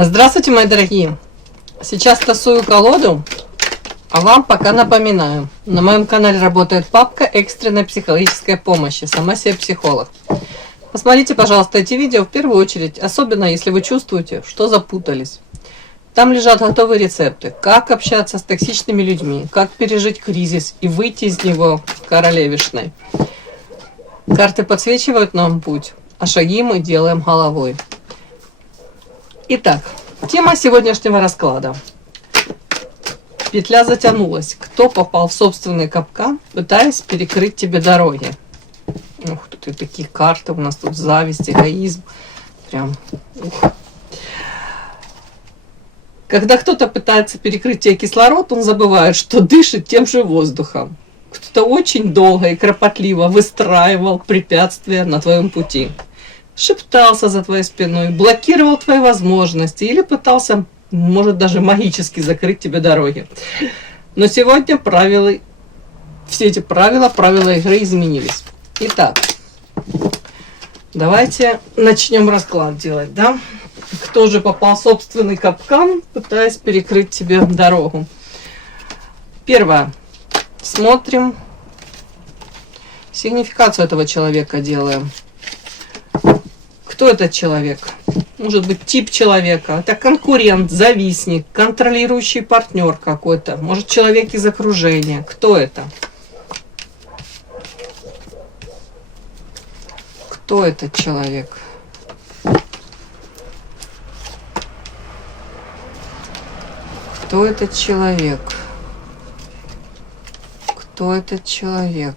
Здравствуйте, мои дорогие! Сейчас тасую колоду, а вам пока напоминаю. На моем канале работает папка «Экстренной психологической помощи». Сама себе психолог. Посмотрите, пожалуйста, эти видео в первую очередь, особенно если вы чувствуете, что запутались. Там лежат готовые рецепты, как общаться с токсичными людьми, как пережить кризис и выйти из него королевишной. Карты подсвечивают нам путь, а шаги мы делаем головой. Итак, тема сегодняшнего расклада. Петля затянулась. Кто попал в собственный капкан, пытаясь перекрыть тебе дороги? Ух, тут и такие карты. У нас тут зависть, эгоизм. Прям. Ух. Когда кто-то пытается перекрыть тебе кислород, он забывает, что дышит тем же воздухом. Кто-то очень долго и кропотливо выстраивал препятствия на твоем пути. Шептался за твоей спиной, блокировал твои возможности или пытался, может, даже магически закрыть тебе дороги. Но сегодня все эти правила игры изменились. Итак, давайте начнем расклад делать, да? Кто же попал в собственный капкан, пытаясь перекрыть тебе дорогу? Первое. Смотрим сигнификацию этого человека, делаем. Кто этот человек? Может быть, тип человека. Это конкурент, завистник, контролирующий партнер какой-то. Может, человек из окружения. Кто это? Кто этот человек? Кто этот человек? Кто этот человек?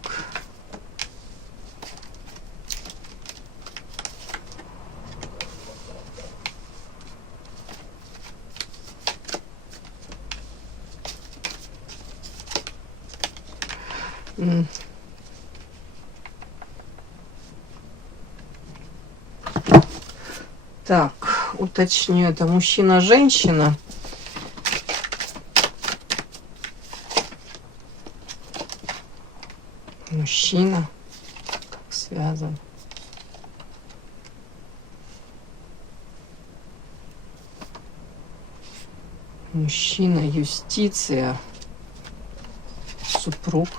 Так, уточню, это мужчина-женщина. Мужчина, как связан. Мужчина, юстиция, супруг.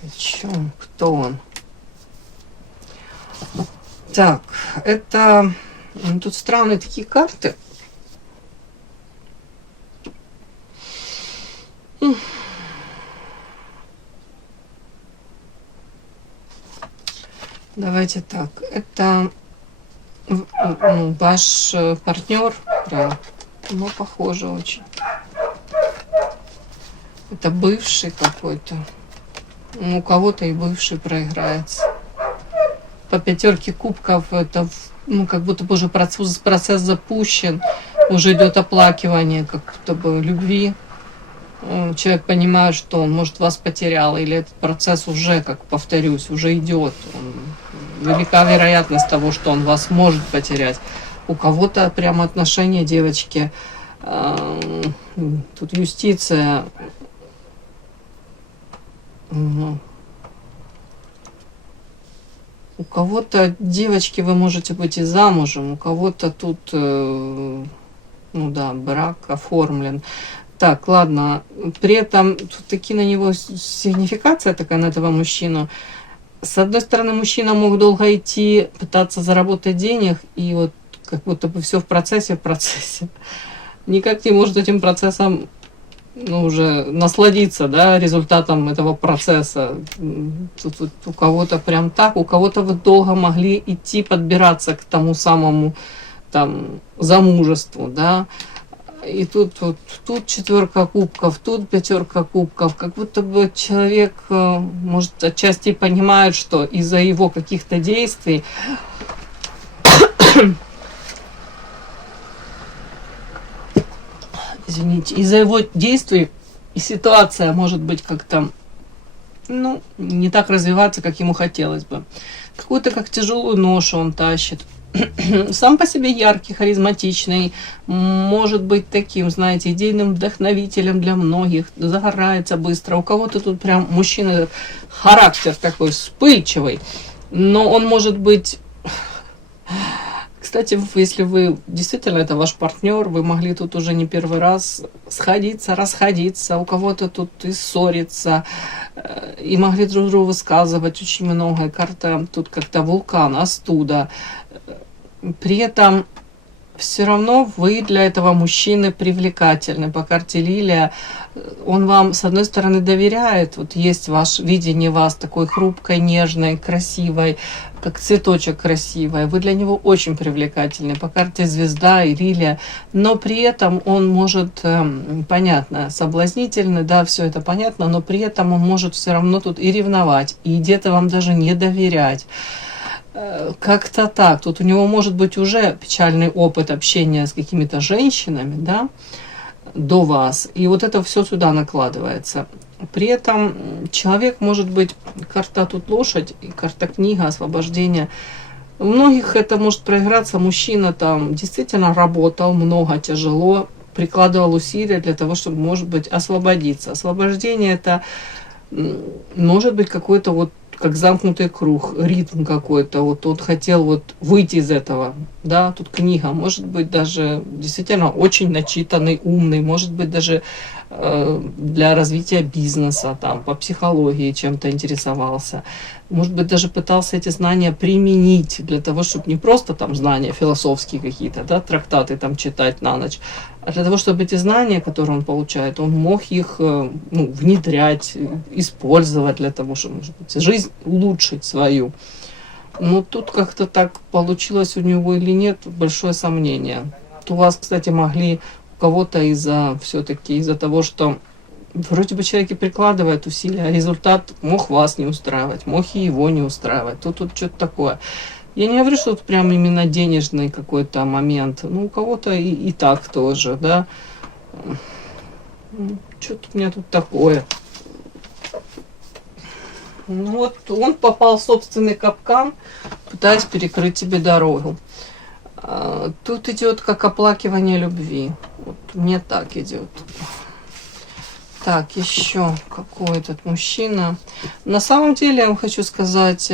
Причем, кто он? Так, это... Тут странные такие карты. Давайте так. Это ваш партнер, прям, ну, похоже очень. Это бывший какой-то. У кого-то и бывший проиграется. По пятерке кубков это, ну, как будто бы уже процесс запущен, уже идет оплакивание как будто бы любви. Человек понимает, что он, может, вас потерял, или этот процесс уже, как повторюсь, уже идет. Велика вероятность того, что он вас может потерять. У кого-то прямо отношения, девочки, тут юстиция. У кого-то, девочки, вы можете быть и замужем, у кого-то тут, ну да, брак оформлен. Так, ладно, при этом тут таки на него сигнификация такая, на этого мужчину. С одной стороны, мужчина мог долго идти, пытаться заработать денег, и вот как будто бы все в процессе. Никак не может этим процессом, ну, уже насладиться, да, результатом этого процесса. Тут у кого-то прям так, у кого-то вы долго могли идти, подбираться к тому самому там замужеству, да. И тут четверка кубков, тут пятерка кубков. Как будто бы человек, может, отчасти понимает, что из-за его каких-то действий извините, из-за его действий и ситуация может быть как-то, ну, не так развиваться, как ему хотелось бы. Какую-то как тяжелую ношу он тащит. Сам по себе яркий, харизматичный, может быть таким, знаете, идейным вдохновителем для многих, загорается быстро. У кого-то тут прям мужчина, характер такой вспыльчивый, но он может быть кстати, если вы действительно это ваш партнер, вы могли тут уже не первый раз сходиться, расходиться, у кого-то тут и ссориться, и могли друг другу высказывать очень многое. Карта тут как-то вулкан, остуда. При этом все равно вы для этого мужчины привлекательны. По карте Лилия он вам, с одной стороны, доверяет. Вот есть ваше видение вас такой хрупкой, нежной, красивой, как цветочек красивой. Вы для него очень привлекательны. По карте Звезда и Лилия. Но при этом он может, понятно, соблазнительный, да, все это понятно, но при этом он может все равно тут и ревновать, и где-то вам даже не доверять. Как-то так. Тут у него может быть уже печальный опыт общения с какими-то женщинами, да, до вас. И вот это все сюда накладывается. При этом человек может быть, карта тут лошадь, и карта книга, освобождение. У многих это может проиграться. Мужчина там действительно работал много, тяжело, прикладывал усилия для того, чтобы, может быть, освободиться. Освобождение это может быть какой-то вот как замкнутый круг, ритм какой-то. Вот он хотел вот выйти из этого, да, тут книга, может быть даже действительно очень начитанный, умный, может быть даже для развития бизнеса, там, по психологии чем-то интересовался. Может быть, даже пытался эти знания применить для того, чтобы не просто там знания философские какие-то, да, трактаты там читать на ночь, а для того, чтобы эти знания, которые он получает, он мог их внедрять, использовать для того, чтобы, может быть, жизнь улучшить свою. Но тут как-то так получилось у него или нет, большое сомнение. У вас, кстати, могли у кого-то все-таки из-за того, что вроде бы человек и прикладывает усилия, а результат мог вас не устраивать, мог и его не устраивать. Тут что-то такое. Я не говорю, что тут прям именно денежный какой-то момент. Ну, у кого-то и так тоже, да. Что-то у меня тут такое. Ну вот он попал в собственный капкан, пытаясь перекрыть тебе дорогу. Тут идет как оплакивание любви. Вот мне так идет. Так, еще какой этот мужчина. На самом деле, я вам хочу сказать,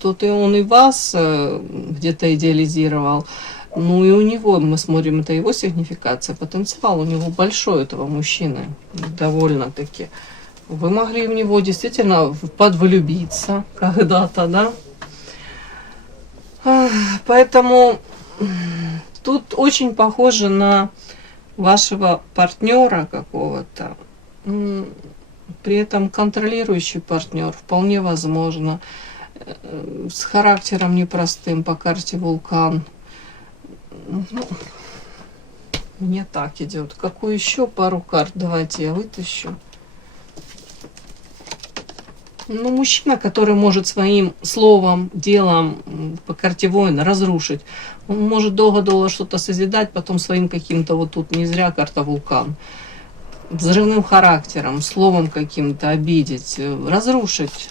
тут и он и вас где-то идеализировал. Ну и у него, мы смотрим, это его сигнификация, потенциал у него большой, этого мужчины, довольно-таки. Вы могли в него действительно подвлюбиться когда-то, да? Поэтому тут очень похоже на вашего партнера какого-то. При этом контролирующий партнер, вполне возможно, с характером непростым по карте Вулкан. Ну, мне так идет. Какую еще пару карт? Давайте я вытащу. Ну, мужчина, который может своим словом, делом по карте воина разрушить. Он может долго-долго что-то созидать, потом своим каким-то, вот тут не зря карта Вулкан, взрывным характером, словом каким-то обидеть, разрушить.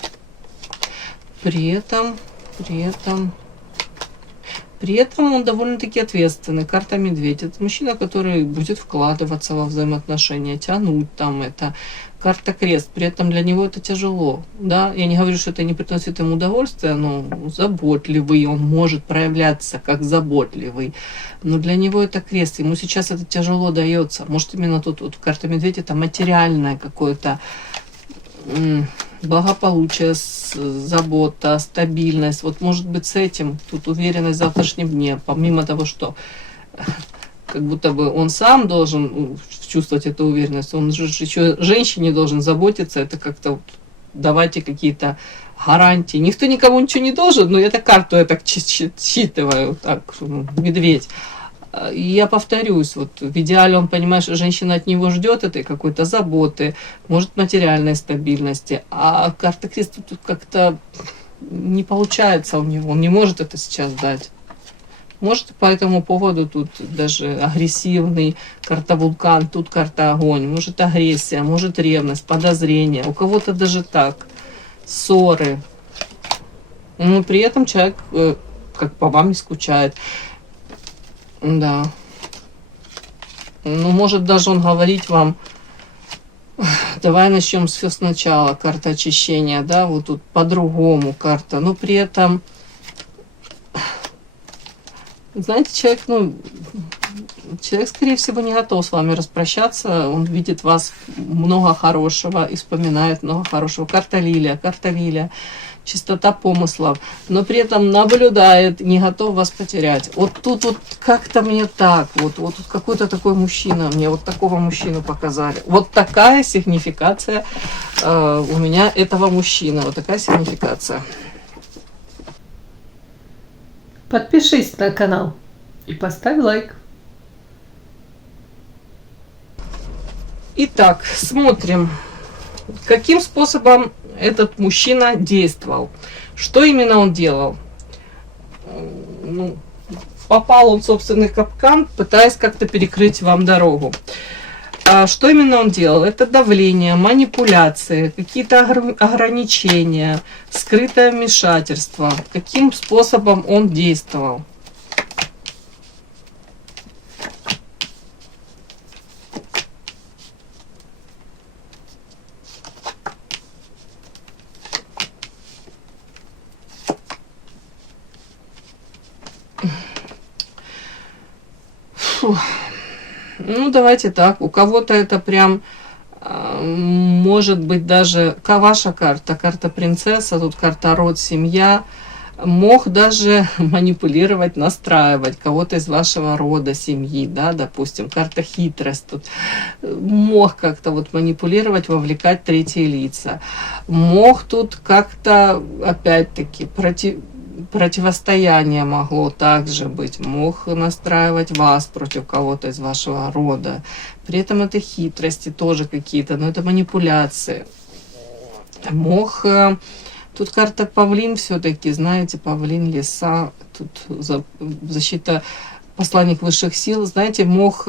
При этом он довольно-таки ответственный. Карта Медведь. Это мужчина, который будет вкладываться во взаимоотношения, тянуть там это. Карта Крест. При этом для него это тяжело. Да? Я не говорю, что это не приносит ему удовольствия, но заботливый. Он может проявляться как заботливый. Но для него это крест. Ему сейчас это тяжело дается. Может, именно тут вот карта Медведь это материальное какое-то благополучие, забота, стабильность. Вот может быть с этим тут уверенность в завтрашнем дне. Помимо того, что как будто бы он сам должен чувствовать эту уверенность, он же еще женщине должен заботиться, это как-то вот, давайте какие-то гарантии. Никто никому ничего не должен, но эту карту я так считываю, так, медведь. И я повторюсь, вот в идеале он понимает, что женщина от него ждет этой какой-то заботы, может материальной стабильности, а карта Крест тут как-то не получается у него, он не может это сейчас дать. Может, по этому поводу тут даже агрессивный, карта Вулкан, тут карта Огонь, может агрессия, может ревность, подозрение, у кого-то даже так, ссоры. Но при этом человек как по вам не скучает. Да. Ну, может даже он говорить вам, давай начнем все сначала, карта очищения, да, вот тут по-другому карта, но при этом Знаете, человек, скорее всего, не готов с вами распрощаться. Он видит в вас много хорошего и вспоминает много хорошего. Карта Лилия, чистота помыслов, но при этом наблюдает, не готов вас потерять. Вот тут вот как-то мне так, вот тут какой-то такой мужчина, мне вот такого мужчину показали. Вот такая сигнификация у меня этого мужчины, вот такая сигнификация. Подпишись на канал и поставь лайк. Итак, смотрим, каким способом этот мужчина действовал. Что именно он делал? Попал он в собственный капкан, пытаясь как-то перекрыть вам дорогу. А что именно он делал? Это давление, манипуляции, какие-то ограничения, скрытое вмешательство. Каким способом он действовал? Фу. Ну, давайте так. У кого-то это прям может быть даже ваша карта принцесса, тут карта род, семья. Мог даже манипулировать, настраивать кого-то из вашего рода, семьи, да, допустим, карта хитрость тут. Мог как-то вот манипулировать, вовлекать третьи лица. Мог тут как-то, опять-таки, противостояние могло также быть, мог настраивать вас против кого-то из вашего рода. При этом это хитрости тоже какие-то, но это манипуляции. Мог... Тут карта павлин все-таки, знаете, павлин, лиса, тут защита, посланник высших сил, знаете, мог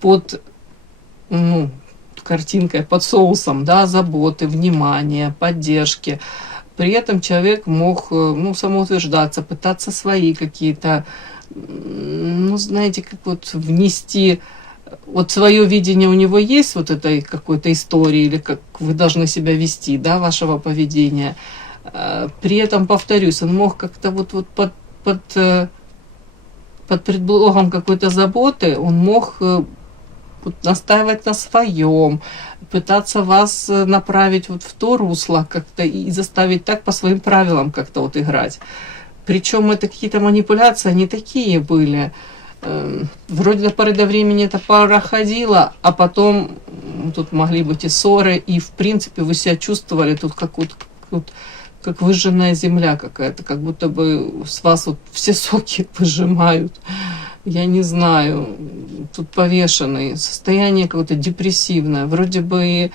под картинкой, под соусом, да, заботы, внимания, поддержки. При этом человек мог, самоутверждаться, пытаться свои какие-то, знаете, как вот внести, вот свое видение у него есть, вот этой какой-то истории, или как вы должны себя вести, да, вашего поведения. При этом, повторюсь, он мог как-то вот под предлогом какой-то заботы, он мог настаивать на своем, пытаться вас направить вот в то русло как-то и заставить так по своим правилам как-то вот играть. Причем это какие-то манипуляции, они такие были. Вроде до поры до времени эта пара ходила, а потом тут могли быть и ссоры, и в принципе вы себя чувствовали тут как выжженная земля какая-то, как будто бы с вас вот все соки выжимают. Я не знаю, тут повешенный, состояние какое-то депрессивное. Вроде бы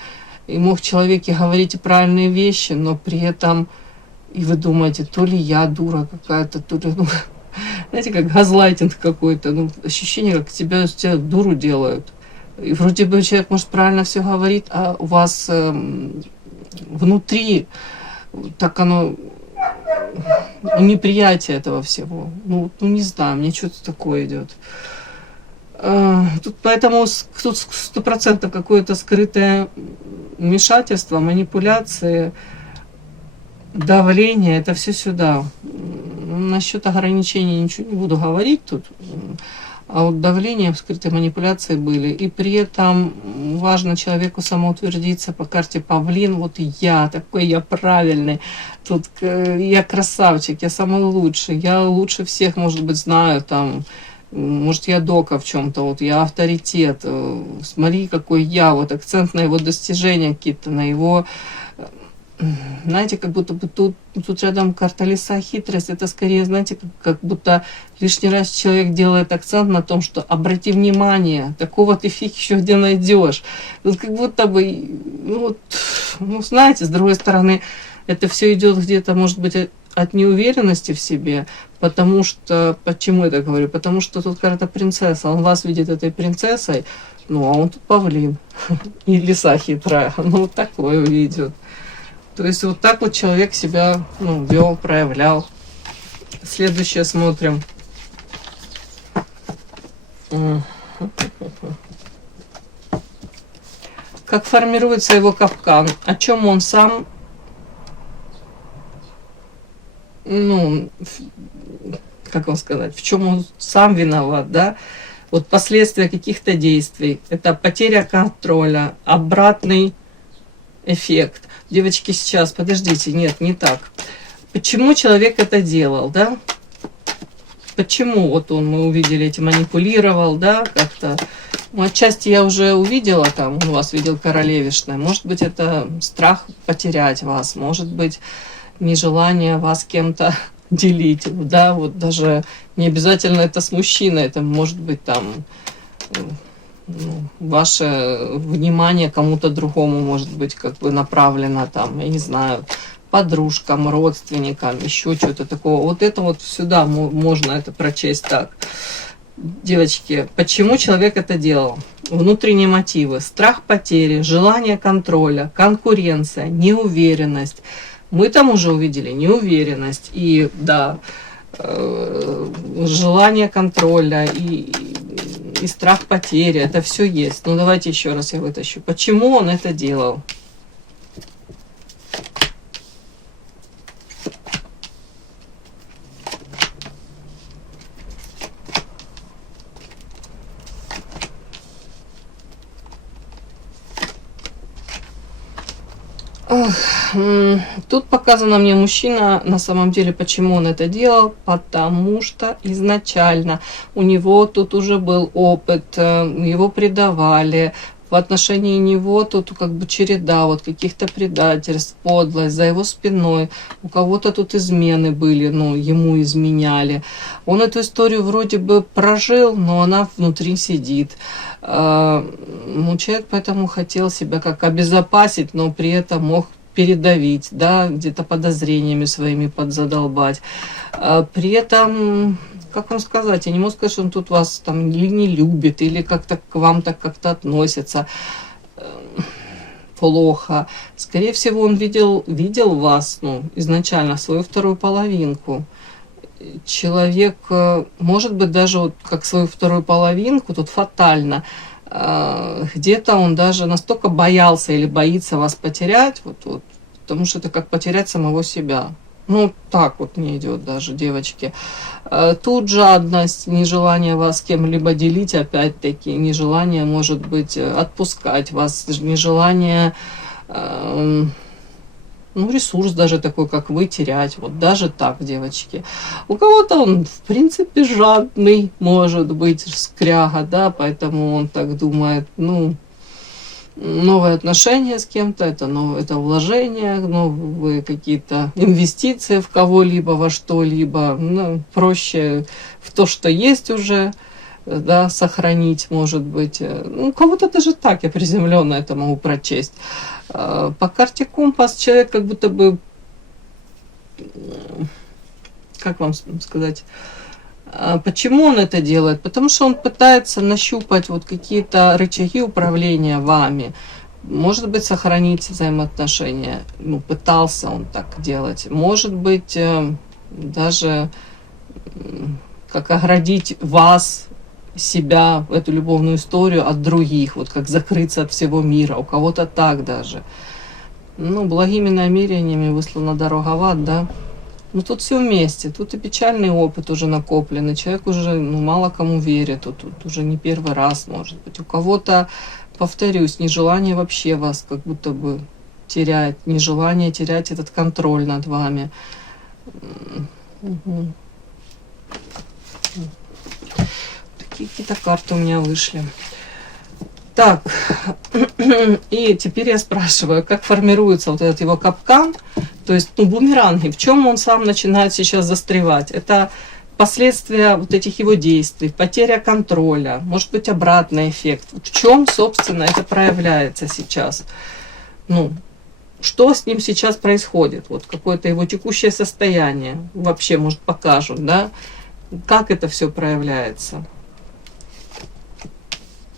и мог человек и говорить и правильные вещи, но при этом и вы думаете, то ли я дура какая-то, то ли, знаете, как газлайтинг какой-то, ощущение, как тебя дуру делают. И вроде бы человек, может, правильно все говорит, а у вас внутри так оно, неприятие этого всего. Не знаю, мне что-то такое идет. Тут поэтому тут 100% какое-то скрытое вмешательство, манипуляции, давление, это все сюда. Насчет ограничений ничего не буду говорить тут. А вот давление, скрытые манипуляции были. И при этом важно человеку самоутвердиться по карте павлин. Вот я такой, я правильный. Тут я красавчик, я самый лучший. Я лучше всех, может быть, знаю там. Может, я дока в чем-то, вот я авторитет. Смотри, какой я. Вот акцент на его достижения какие-то, на его... Знаете, как будто бы тут рядом карта лиса, хитрость. Это скорее, знаете, как будто лишний раз человек делает акцент на том, что обрати внимание, такого ты фиг еще где найдешь. Вот как будто бы, знаете, с другой стороны, это все идет где-то, может быть, от неуверенности в себе, потому что, почему я так говорю? Потому что тут карта принцесса, он вас видит этой принцессой, а он тут павлин и лиса хитрая, вот такое увидит. То есть вот так вот человек себя вел, проявлял. Следующее смотрим. Как формируется его капкан, о чем он сам как вам сказать, в чем он сам виноват, да? Вот последствия каких-то действий, это потеря контроля, обратный эффект. Девочки, сейчас, подождите, нет, не так. Почему человек это делал, да? Почему вот он, мы увидели, эти манипулировал, да, как-то. Ну, отчасти я уже увидела, там, у вас видел королевишная. Может быть, это страх потерять вас, может быть, нежелание вас кем-то делить, да, вот даже не обязательно это с мужчиной, это может быть там ваше внимание кому-то другому может быть как бы направлено там, я не знаю, подружкам, родственникам, еще что-то такого. Вот это вот сюда можно это прочесть так. Девочки, почему человек это делал? Внутренние мотивы, страх потери, желание контроля, конкуренция, неуверенность. Мы там уже увидели неуверенность и, да, желание контроля и страх потери. Это все есть. Ну, давайте еще раз я вытащу. Почему он это делал? Тут показано мне мужчина, на самом деле, почему он это делал, потому что изначально у него тут уже был опыт, его предавали, в отношении него тут как бы череда вот каких-то предательств, подлость за его спиной, у кого-то тут измены были, ну, ему изменяли. Он эту историю вроде бы прожил, но она внутри сидит. Ну, человек поэтому хотел себя как обезопасить, но при этом мог передавить, да, где-то подозрениями своими подзадолбать. При этом, как вам сказать, я не могу сказать, что он тут вас там или не любит, или как-то к вам так как-то относится плохо. Скорее всего, он видел вас, ну, изначально, свою вторую половинку. Человек, может быть, даже вот как свою вторую половинку, тут фатально, где-то он даже настолько боялся или боится вас потерять, вот, потому что это как потерять самого себя. Ну, так вот не идет даже, девочки. Тут жадность, нежелание вас с кем-либо делить, опять-таки, нежелание, может быть, отпускать вас, нежелание, ну, ресурс даже такой, как вы, терять. Вот даже так, девочки. У кого-то он, в принципе, жадный, может быть, скряга, да, поэтому он так думает, ну, новые отношения с кем-то, это вложения, новые какие-то инвестиции в кого-либо, во что-либо, ну, проще в то, что есть уже, да, сохранить, может быть. Ну, у кого-то даже так, я приземленно это могу прочесть. По карте компас человек как будто бы, как вам сказать, почему он это делает? Потому что он пытается нащупать вот какие-то рычаги управления вами. Может быть, сохранить взаимоотношения. Ну, пытался он так делать. Может быть, даже как оградить вас, себя, эту любовную историю от других, вот как закрыться от всего мира, у кого-то так даже. Ну, благими намерениями выслана дорога в ад, да. Но тут все вместе, тут и печальный опыт уже накопленный, человек уже, ну, мало кому верит, тут уже не первый раз, может быть. У кого-то, повторюсь, нежелание вообще вас как будто бы терять, нежелание терять этот контроль над вами. Угу. Какие-то карты у меня вышли. Так, и теперь я спрашиваю, как формируется вот этот его капкан, то есть, ну, бумеранги, в чем он сам начинает сейчас застревать? Это последствия вот этих его действий, потеря контроля, может быть, обратный эффект. В чем, собственно, это проявляется сейчас? Ну, что с ним сейчас происходит? Вот какое-то его текущее состояние вообще, может, покажут, да? Как это все проявляется?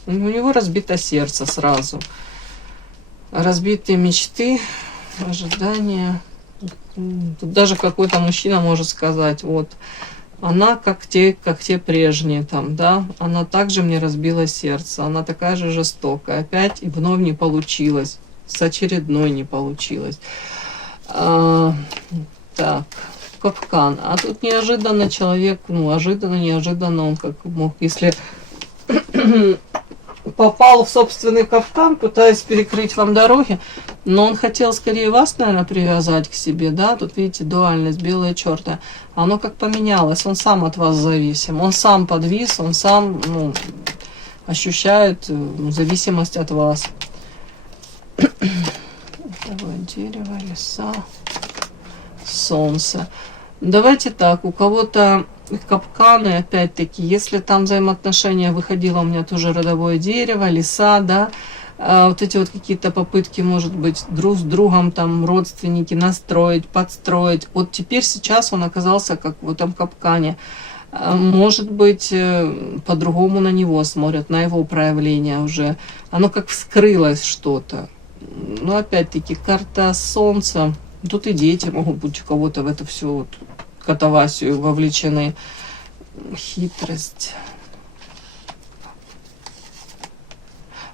У него разбито сердце сразу. Разбитые мечты, ожидания. Тут даже какой-то мужчина может сказать, вот, она как те прежние там, да, она также мне разбила сердце, она такая же жестокая, опять и вновь не получилось, с очередной не получилось. Так, капкан. А тут неожиданно человек, неожиданно он как мог, если попал в собственный капкан, пытаясь перекрыть вам дороги, но он хотел скорее вас, наверное, привязать к себе, да, тут видите дуальность, белое и черное, оно как поменялось, он сам от вас зависим, он сам подвис, он сам, ощущает зависимость от вас. Родовое дерево, леса, солнце. Давайте так, у кого-то капканы, опять-таки, если там взаимоотношения выходило у меня тоже родовое дерево, леса, да, вот эти вот какие-то попытки, может быть, друг с другом, там, родственники настроить, подстроить. Вот теперь сейчас он оказался как в этом капкане. Может быть, по-другому на него смотрят, на его проявление уже. Оно как вскрылось что-то. Но опять-таки, карта солнца. Тут и дети могут быть у кого-то в это все вот катавасию вовлечены. Хитрость.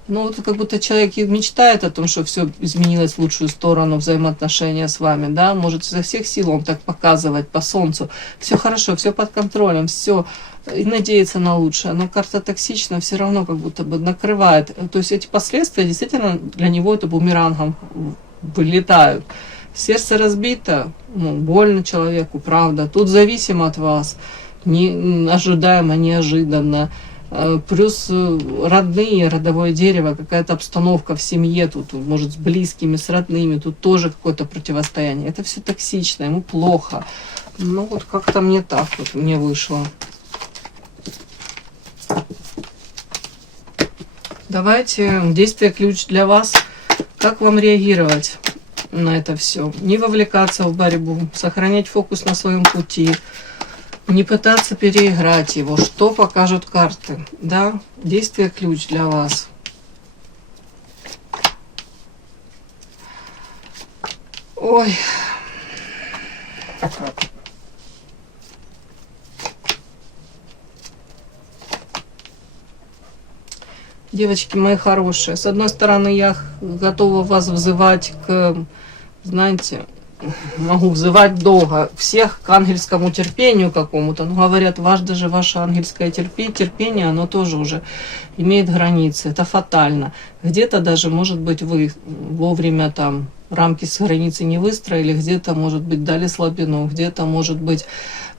Ну, вот как будто человек и мечтает о том, что все изменилось в лучшую сторону, взаимоотношения с вами, да, может изо всех сил он так показывать по солнцу, все хорошо, все под контролем, все, и надеяться на лучшее, но карта токсична все равно как будто бы накрывает, то есть эти последствия действительно для него это бумерангом вылетают. Сердце разбито, больно человеку, правда, тут зависимо от вас, ожидаемо, неожиданно. Плюс родные, родовое дерево, какая-то обстановка в семье, тут, может, с близкими, с родными, тут тоже какое-то противостояние. Это все токсично, ему плохо. Ну, вот как-то мне так вот мне вышло. Давайте, действие ключ для вас. Как вам реагировать на это все? Не вовлекаться в борьбу, сохранять фокус на своем пути. Не пытаться переиграть его. Что покажут карты? Да, действие ключ для вас. Ой. Девочки мои хорошие, с одной стороны, я готова вас взывать к, знаете, могу взывать долго всех к ангельскому терпению какому-то. Но говорят, даже ваше ангельское терпение, оно тоже уже имеет границы. Это фатально. Где-то даже, может быть, вы вовремя там рамки с границы не выстроили, где-то, может быть, дали слабину, где-то, может быть,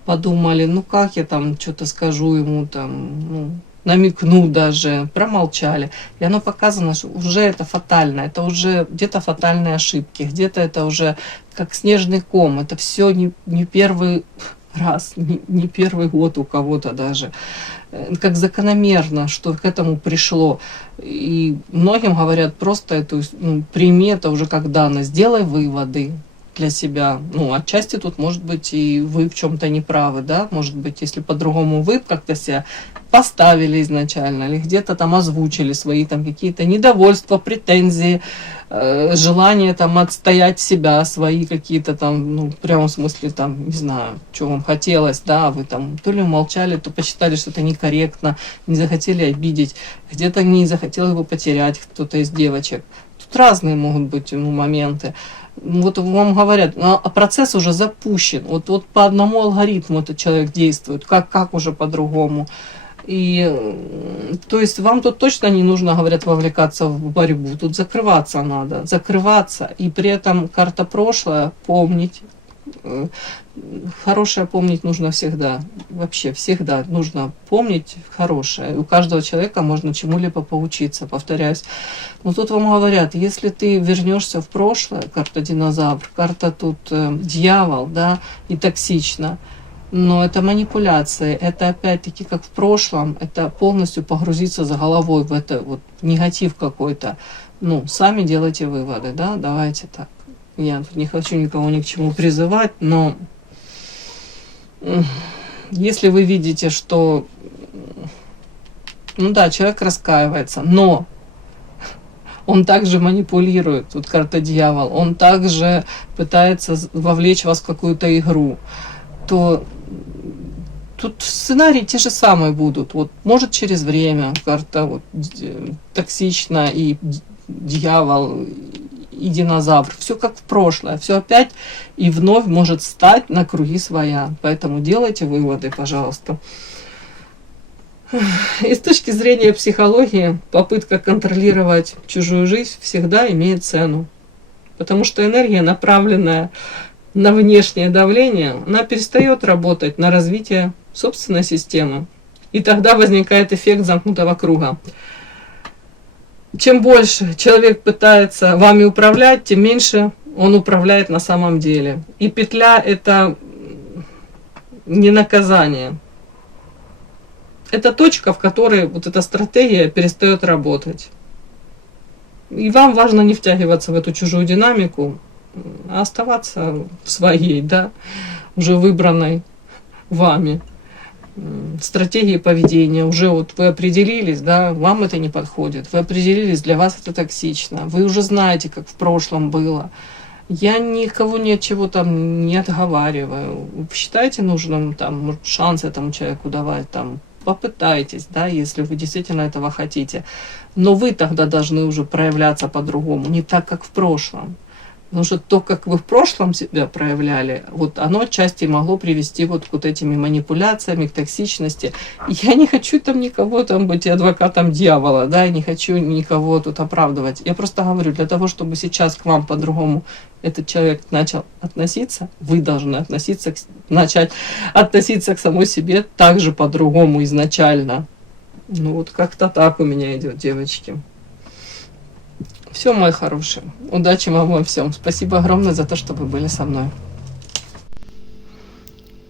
подумали, ну как я там что-то скажу ему там, намекну даже, промолчали. И оно показано, что уже это фатально, это уже где-то фатальные ошибки, где-то это уже как снежный ком, это все не первый раз, не первый год у кого-то даже. Как закономерно, что к этому пришло. И многим говорят, просто эту прими это уже как данность, сделай выводы для себя. Отчасти тут, может быть, и вы в чем-то не правы, да, может быть, если по-другому вы как-то себя поставили изначально, или где-то там озвучили свои там какие-то недовольства, претензии, желание там отстоять себя, свои какие-то там, в прямом смысле там, не знаю, что вам хотелось, да, вы там то ли умолчали, то посчитали, что это некорректно, не захотели обидеть, где-то не захотел его потерять кто-то из девочек. Тут разные могут быть моменты. Вот вам говорят, а процесс уже запущен, вот по одному алгоритму этот человек действует, как уже по-другому. И то есть вам тут точно не нужно, говорят, вовлекаться в борьбу, тут закрываться надо, закрываться, и при этом карта прошлое помнить. Хорошее помнить нужно всегда, вообще всегда нужно помнить хорошее. У каждого человека можно чему-либо поучиться, повторяюсь. Но тут вам говорят, если ты вернешься в прошлое, карта динозавр, карта тут дьявол, да, и токсично, но это манипуляции, это опять-таки как в прошлом, это полностью погрузиться за головой в это вот негатив какой-то. Сами делайте выводы, да, давайте так. Я тут не хочу никого ни к чему призывать, но если вы видите, что, человек раскаивается, но он также манипулирует, тут карта дьявол, он также пытается вовлечь вас в какую-то игру, то тут сценарии те же самые будут. Вот, может, через время карта токсична, и дьявол, и динозавр. Все как в прошлое. Все опять и вновь может стать на круги своя. Поэтому делайте выводы, пожалуйста. И с точки зрения психологии, попытка контролировать чужую жизнь всегда имеет цену. Потому что энергия, направленная на внешнее давление, она перестает работать на развитие собственной системы. И тогда возникает эффект замкнутого круга. Чем больше человек пытается вами управлять, тем меньше он управляет на самом деле. И петля – это не наказание. Это точка, в которой вот эта стратегия перестает работать. И вам важно не втягиваться в эту чужую динамику, а оставаться в своей, да, уже выбранной вами стратегии поведения. Уже вот вы определились, да, вам это не подходит, вы определились, для вас это токсично, вы уже знаете, как в прошлом было. Я никого ни от чего там не отговариваю. Считайте нужным там, может, шанс этому человеку давать, там, попытайтесь, да, если вы действительно этого хотите. Но вы тогда должны уже проявляться по-другому, не так, как в прошлом. Потому что то, как вы в прошлом себя проявляли, вот оно отчасти могло привести вот к вот этими манипуляциями, к токсичности. Я не хочу там никого там быть адвокатом дьявола, да, я не хочу никого тут оправдывать. Я просто говорю, для того, чтобы сейчас к вам по-другому этот человек начал относиться, вы должны начать относиться к самой себе также по-другому изначально. Ну вот как-то так у меня идет, девочки. Все, мои хорошие. Удачи вам во всем. Спасибо огромное за то, что вы были со мной.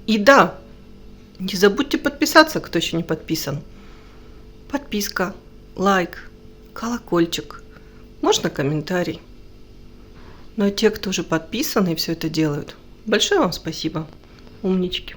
И да, не забудьте подписаться, кто еще не подписан. Подписка, лайк, колокольчик, можно комментарий. Ну а те, кто уже подписаны и все это делают, большое вам спасибо. Умнички.